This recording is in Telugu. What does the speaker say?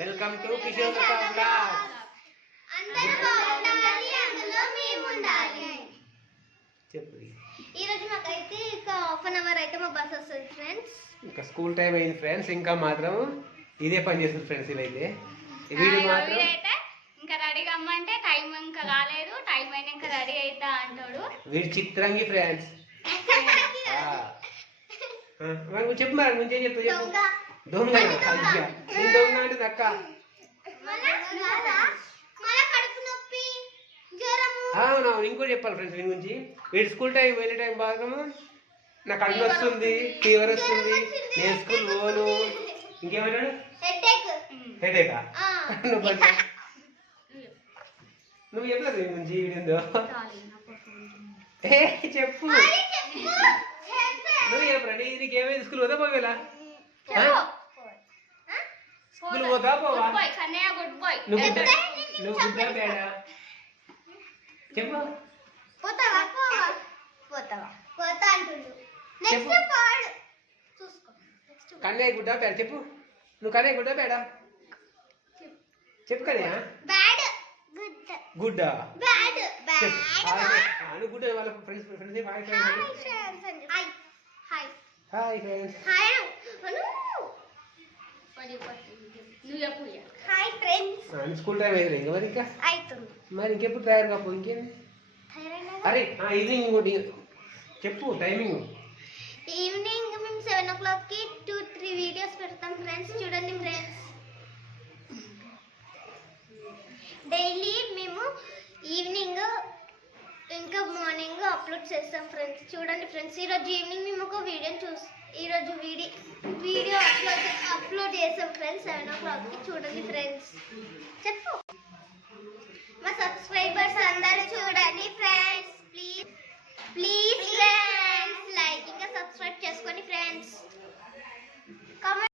Welcome to Kishore blogs. అందరూ బాగుండాలి, అందులో మేము ఉండాలి. చెప్పు. ఈ రోజు మాకైతే ఇంకా హాఫ్ అన్ అవర్ అయితే మా బస్ వస్తుంది ఫ్రెండ్స్. ఇంకా స్కూల్ టైం అయింది ఫ్రెండ్స్. ఇంకా మాత్రం ఇదే పని చేస్తుంది ఫ్రెండ్స్. ఇదైతే వీడియో మాత్రం అయితే ఇంకా రెడీగా అమ్మంటే టైం ఇంకా కాలేదు, టైం అయినా ఇంకా రెడీ అవుతా అంటాడు. వీడి చిత్రంగి ఫ్రెండ్స్. చెప్పు మరి నుంచి ఏం చెప్తా చెప్పు. దొంగ నేను దొంగ అంటే దక్క. అవునవును, ఇంకోటి చెప్పాలి ఫ్రెండ్స్ వీడి గురించి. వీడి స్కూల్ టైం వెళ్ళే టైం భాగము నాకు కళ్ళు వస్తుంది, ఫీవర్ వస్తుంది, నేను స్కూల్ పోను. ఇంకేమంటాడు? హెడేకా? నువ్వు చెప్పలేదు వీడి గురించి. వీడిందో చెప్పు. నువ్వు చెప్పరా? నీకేమైంది? స్కూల్ పోతా పోవేలా? స్కూల్ పోతా పోవా? నువ్వు గుడ్డా బేడా? చెప్పు. పోతావా పోవా? పోతావా పోతా అంటుండు. నెక్స్ట్ పాడు చూసుకో. కన్నయ్య గుడ్డా బేడా? చెప్పు. నువ్వు కన్నయ్య గుడ్డా బేడా? చెప్పు కన్నయ్య. బ్యాడ్ గుడ్ గుడ్డా బ్యాడ్ బ్యాడ్. నువ్వు గుడ్డ వాళ్ళ friends hi friends. Hi hi hi friends. Hi Anu. నువ్వు చెప్పు. Hi friends. స్కూల్ టైం అయింది ఇంకా. మరి ఇంకా అవుతుంది. మరి ఇంకెప్పుడు తయారు కాపు ఇంకేంది? అరే ఈవినింగ్ ఇంకోటి చెప్పు టైమింగ్. ఈవినింగ్ మేము 7 o'clock కి 2-3 వీడియోస్ పెడతాం ఫ్రెండ్స్. చూడండి ఫ్రెండ్స్. డైలీ మేము ఈవినింగ్ ఇంకా మార్నింగ్ అప్లోడ్ చేస్తాం ఫ్రెండ్స్. చూడండి ఫ్రెండ్స్. ఈరోజు ఈవినింగ్ మేము ఒక ఈరోజు వీడియో అప్లోడ్ చేస్తాం ఫ్రెండ్స్ 7 o'clock కి. చూడండి ఫ్రెండ్స్. చెప్పు. మా సబ్స్క్రైబర్స్ అందరూ చూడండి ఫ్రెండ్స్. ప్లీజ్ ఫ్రెండ్స్ లైక్ ఇంకా సబ్స్క్రైబ్ చేసుకోండి ఫ్రెండ్స్. కామెంట్